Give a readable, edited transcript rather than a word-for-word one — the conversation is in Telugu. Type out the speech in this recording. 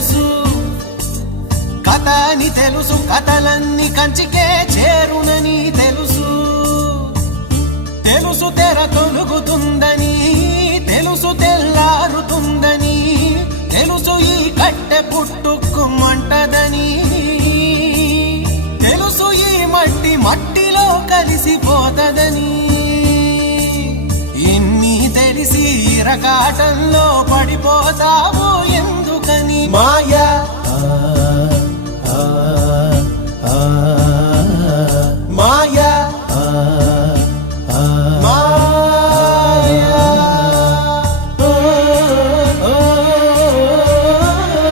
తెలుసు, కథ అని తెలుసు, కథలన్నీ కంచికే చేరునని తెలుసు. తెలుసు తెర తొలుగుతుందని, తెలుసు తెల్లారుతుందని, తెలుసు ఈ కట్టె పుట్టుకుమంటదని, తెలుసు ఈ మట్టి మట్టిలో కలిసిపోతదని. ఇన్ని తెలిసి ఇరకాటంలో పడిపోతావు ఎందుకని? మాయ